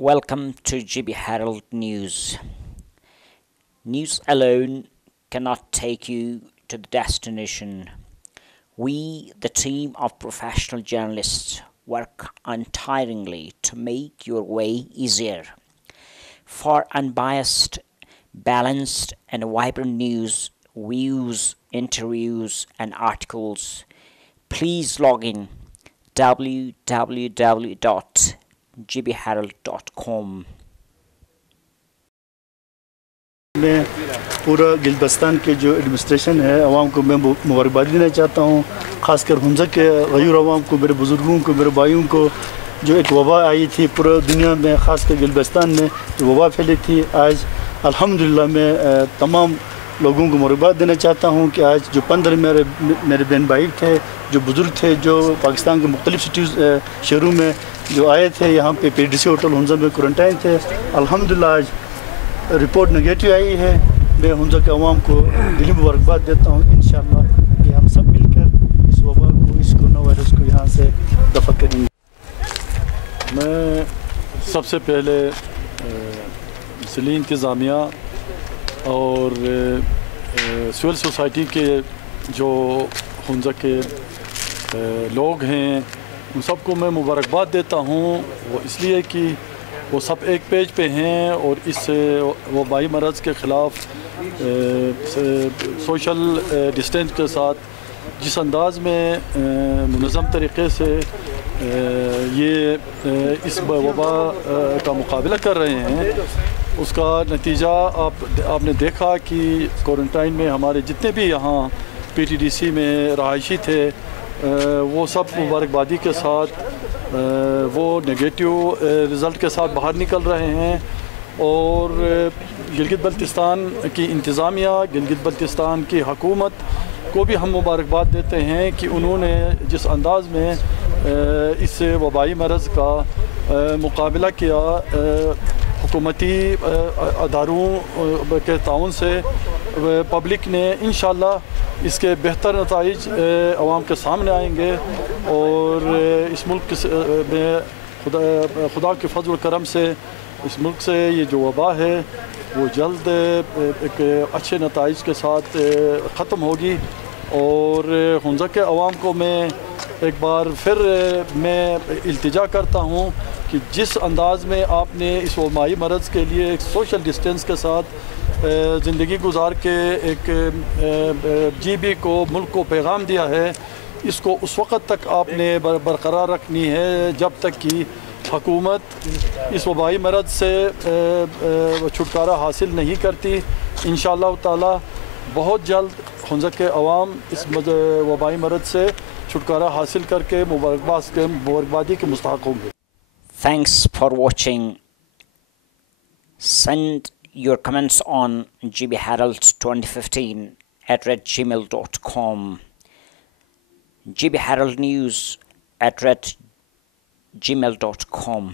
Welcome to GB Herald News. News alone cannot take you to the destination. We, the team of professional journalists, work untiringly to make your way easier. For unbiased, balanced, and vibrant news, views, interviews, and articles, please log in www.gbherald.com. میں پورا گلبستان کے جو administration ہے عوام کو میں مبارکباد دینا چاہتا ہوں، خاص کر حنزہ کے غیور عوام کو، میرے بزرگوں کو، میرے بھائیوں کو. جو ایک وبا آئی تھی پورا دنیا میں، خاص کر گلبستان میں جو وبا پھیلی تھی، آج الحمدللہ میں تمام لوگوں کو مبارکباد دینا چاہتا ہوں کہ آج جو 15 میرے بہن بھائی تھے، جو بزرگ تھے، جو پاکستان کے مختلف شہروں میں جو آئے تھے، یہاں پہ PDC ہوٹل حنزہ میں کوارنٹائن تھے، الحمدللہ آج رپورٹ نگیٹو آئی ہے. میں حنزہ کے عوام کو دلی مبارکباد دیتا ہوں. انشاءاللہ کہ ہم سب مل کر اس وبا کو، اس کورونا وائرس کو یہاں سے دفع کریں گے. میں سب سے پہلے ضلعی انتظامیہ اور سول سوسائٹی کے جو حنزہ کے لوگ ہیں ان سب کو میں مبارکباد دیتا ہوں. وہ اس لیے کہ وہ سب ایک پیج پہ ہیں اور اس وبائی مرض کے خلاف سوشل ڈسٹینس کے ساتھ جس انداز میں منظم طریقے سے یہ اس وبا کا مقابلہ کر رہے ہیں، اس کا نتیجہ آپ نے دیکھا کہ کوارنٹائن میں ہمارے جتنے بھی یہاں PTDC میں رہائشی تھے وہ سب مبارکبادی کے ساتھ وہ نگیٹو رزلٹ کے ساتھ باہر نکل رہے ہیں. اور گلگت بلتستان کی انتظامیہ، گلگت بلتستان کی حکومت کو بھی ہم مبارکباد دیتے ہیں کہ انہوں نے جس انداز میں اس وبائی مرض کا مقابلہ کیا، حکومتی اداروں کے تعاون سے پبلک نے، انشاءاللہ اس کے بہتر نتائج عوام کے سامنے آئیں گے. اور اس ملک میں خدا کے فضل و کرم سے اس ملک سے یہ جو وبا ہے وہ جلد ایک اچھے نتائج کے ساتھ ختم ہوگی. اور حنزہ کے عوام کو میں ایک بار پھر میں التجا کرتا ہوں کہ جس انداز میں آپ نے اس وبائی مرض کے لیے ایک سوشل ڈسٹینس کے ساتھ زندگی گزار کے ایک GB کو، ملک کو پیغام دیا ہے، اس کو اس وقت تک آپ نے برقرار رکھنی ہے جب تک کہ حکومت اس وبائی مرض سے چھٹکارا حاصل نہیں کرتی. انشاءاللہ تعالی بہت جلد حنزہ کے عوام اس وبائی مرض سے چھٹکارا حاصل کر کے مبارکبادی کے مستحق ہوں گے. Thanks for watching. Send your comments on gbherald2015@gmail.com. GB Herald News @gmail.com.